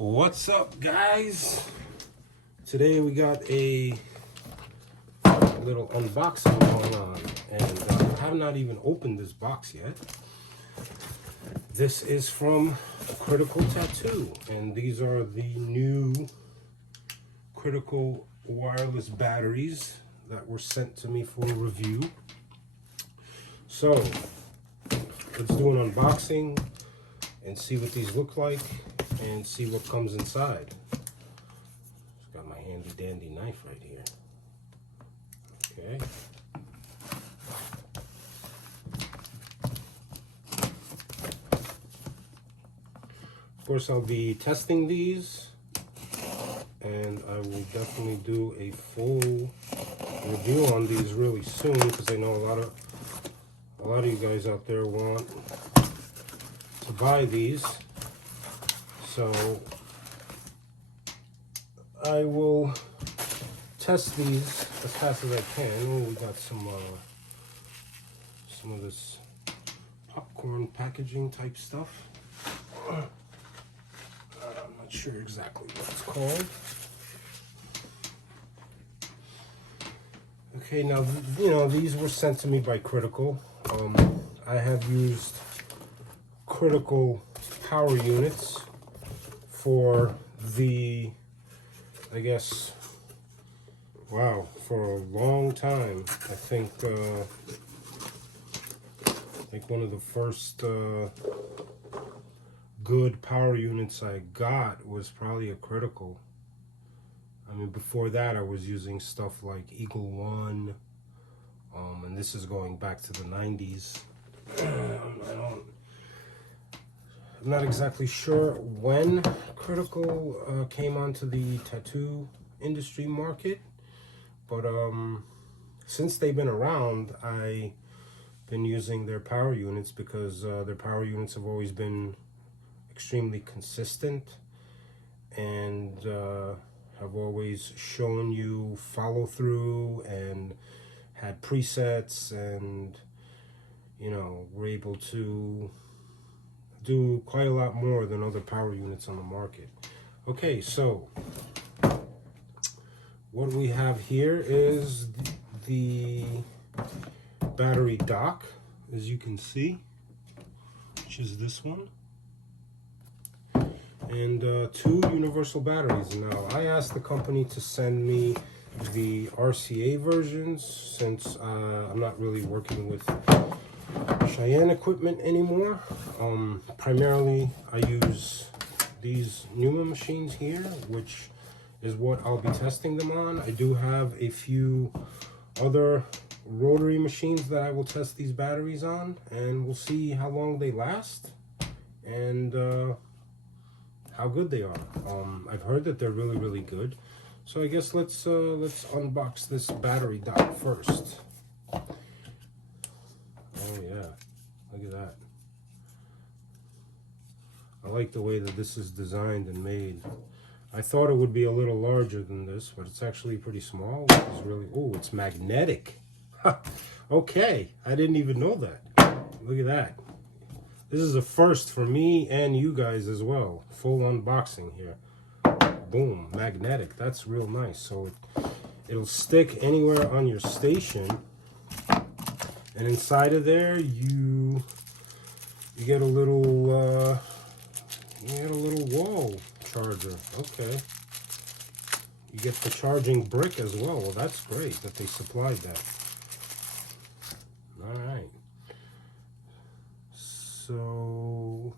What's up, guys? Today we got a little unboxing going on, and I have not even opened this box yet. This is from Critical Tattoo, and these are the new Critical wireless batteries that were sent to me for review. So let's do an unboxing and see what these look like and see what comes inside. Just got my handy dandy knife right here. Okay. Of course, I'll be testing these, and I will definitely do a full review on these really soon, because I know a lot of you guys out there want to buy these. So I will test these as fast as I can. Oh, we got some of this popcorn packaging type stuff. I'm not sure exactly what it's called. Okay, now these were sent to me by Critical. I have used Critical power units for the, I guess, wow, for a long time. I think one of the first good power units I got was probably a Critical. I mean, before that I was using stuff like Eagle One, and this is going back to the 90s. I'm not exactly sure when Critical came onto the tattoo industry market, but since they've been around, I've been using their power units because their power units have always been extremely consistent and have always shown you follow through and had presets, and we're able to do quite a lot more than other power units on the market. Okay, so what we have here is the battery dock, as you can see, which is this one, and two universal batteries. Now, I asked the company to send me the RCA versions, since I'm not really working with Cheyenne equipment anymore. Primarily I use these Numa machines here, which is what I'll be testing them on. I do have a few other rotary machines that I will test these batteries on, and we'll see how long they last and how good they are. I've heard that they're really, really good. So I guess let's unbox this battery dock first. Oh yeah, look at that. I like the way that this is designed and made. I thought it would be a little larger than this, but it's actually pretty small, which is really, oh, it's magnetic. Okay, I didn't even know that. Look at that. This is a first for me and you guys as well. Full unboxing here. Boom, magnetic. That's real nice. So it'll stick anywhere on your station. And inside of there, you get a little wall charger. Okay. You get the charging brick as well. Well, that's great that they supplied that. All right. So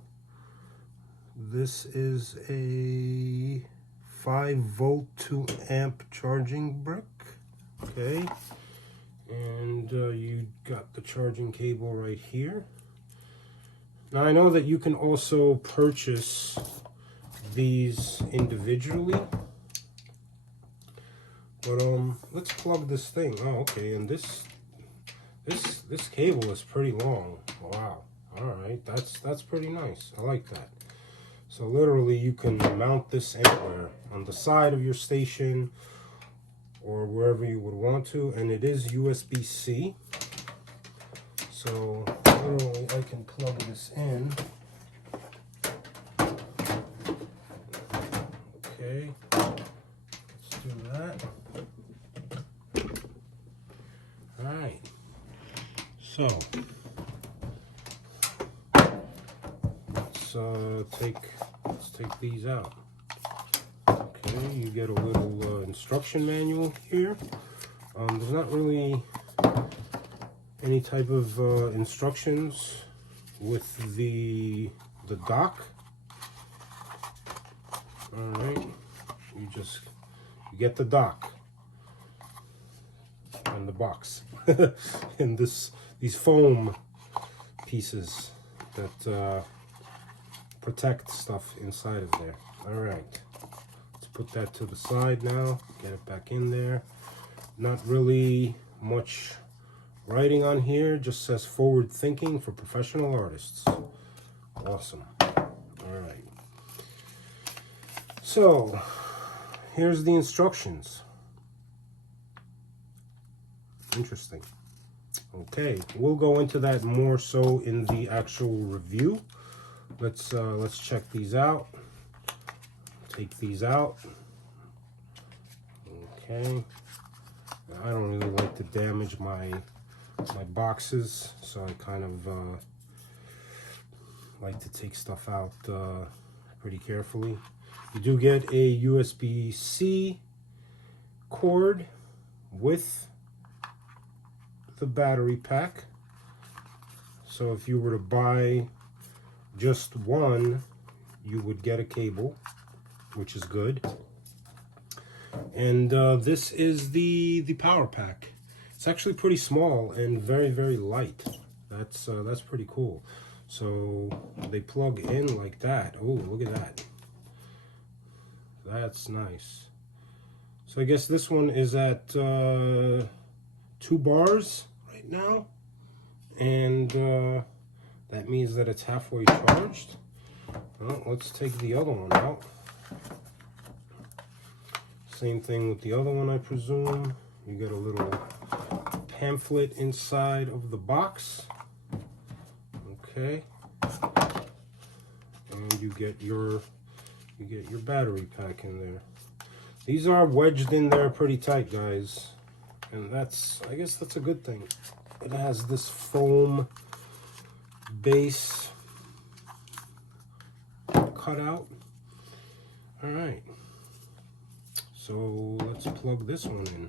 this is a 5-volt 2-amp charging brick. Okay. And you got the charging cable right here. Now, I know that you can also purchase these individually, but let's plug this thing. Oh, okay, and this cable is pretty long. Wow. All right, that's pretty nice. I like that. So literally, you can mount this anywhere on the side of your station or wherever you would want to, and it is USB-C. So literally I can plug this in Okay, let's do that. All right, so let's take these out. Okay, you get a little instruction manual here. There's not really any type of instructions with the dock. All right, you get the dock and the box and these foam pieces that protect stuff inside of there. All right, let's put that to the side now. Get it back in there. Not really much writing on here, just says forward thinking for professional artists. Awesome. All right. So here's the instructions. Interesting. Okay, we'll go into that more so in the actual review. Let's check these out. Take these out. Okay. I don't really like to damage my boxes, so I kind of like to take stuff out pretty carefully. You do get a USB-C cord with the battery pack. So if you were to buy just one, you would get a cable, which is good. And this is the power pack. It's actually pretty small and very, very light. That's pretty cool. So they plug in like that. Oh, look at that. That's nice. So I guess this one is at 2 bars right now, and that means that it's halfway charged. Well, let's take the other one out. Same thing with the other one, I presume. You get a little pamphlet inside of the box. Okay. And you get your battery pack in there. These are wedged in there pretty tight, guys. And I guess that's a good thing. It has this foam base cut out. All right. So let's plug this one in.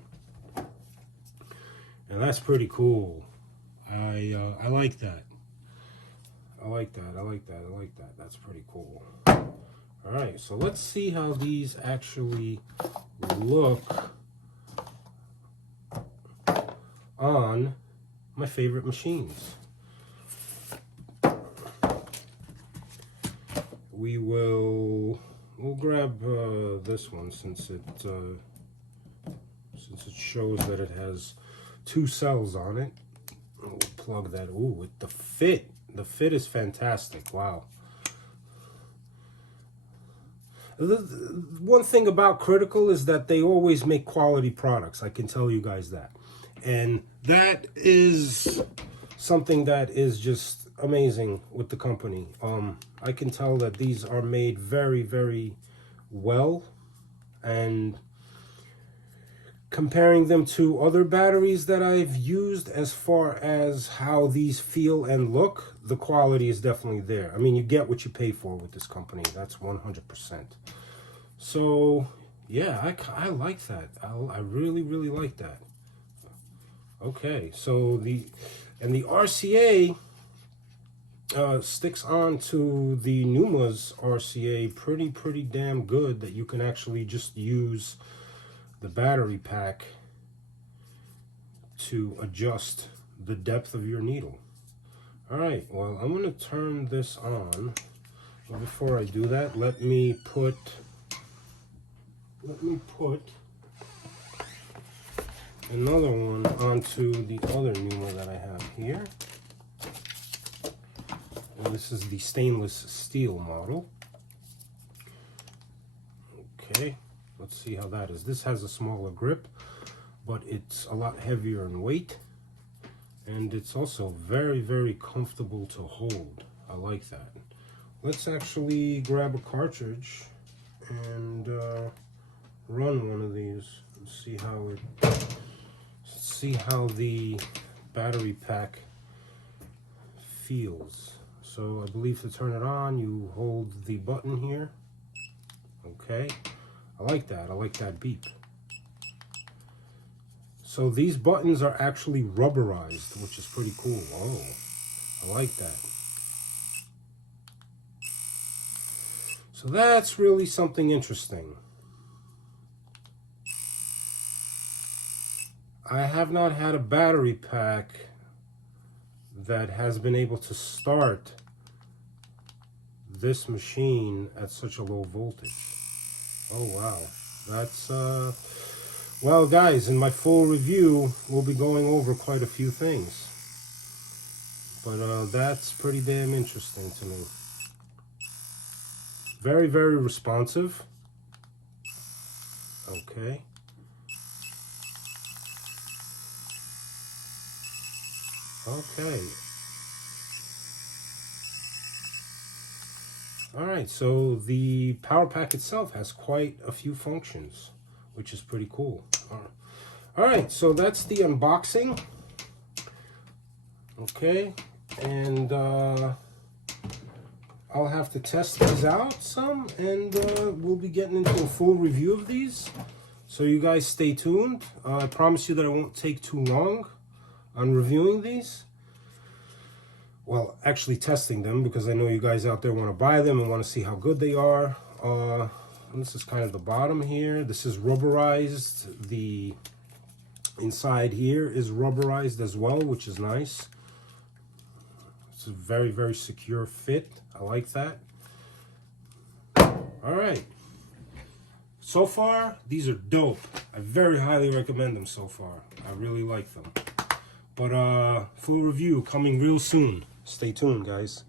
And that's pretty cool. I like that. I like that. That's pretty cool. All right, so let's see how these actually look on my favorite machines. We'll grab this one since it shows that it has 2 cells on it. We'll plug that. Ooh, with the fit. The fit is fantastic. Wow. One thing about Citical is that they always make quality products. I can tell you guys that. And that is something that is just amazing with the company. I can tell that these are made very, very well. And comparing them to other batteries that I've used, as far as how these feel and look, the quality is definitely there. I mean, you get what you pay for with this company. That's 100%. So yeah, I like that. I really, really like that. Okay, so the RCA sticks on to the Numa's RCA pretty damn good, that you can actually just use the battery pack to adjust the depth of your needle. All right, well, I'm going to turn this on. But before I do that, let me put another one onto the other Numa that I have here. And this is the stainless steel model. Okay, let's see how that is. This has a smaller grip, but it's a lot heavier in weight. And it's also very, very comfortable to hold. I like that. Let's actually grab a cartridge and run one of these and see how the battery pack feels. So I believe to turn it on, you hold the button here. Okay, I like that beep. So these buttons are actually rubberized, which is pretty cool. Oh, I like that. So that's really something interesting. I have not had a battery pack that has been able to start this machine at such a low voltage. Oh wow, that's well guys, in my full review we'll be going over quite a few things, but that's pretty damn interesting to me. Very, very responsive. Okay. Okay. Alright, so the power pack itself has quite a few functions, which is pretty cool. Alright, so that's the unboxing. Okay, and I'll have to test these out some, and we'll be getting into a full review of these. So you guys stay tuned. I promise you that I won't take too long on reviewing these. Well, actually testing them, because I know you guys out there want to buy them and want to see how good they are. This is kind of the bottom here. This is rubberized. The inside here is rubberized as well, which is nice. It's a very, very secure fit. I like that. All right. So far, these are dope. I very highly recommend them so far. I really like them. But full review coming real soon. Stay tuned, guys.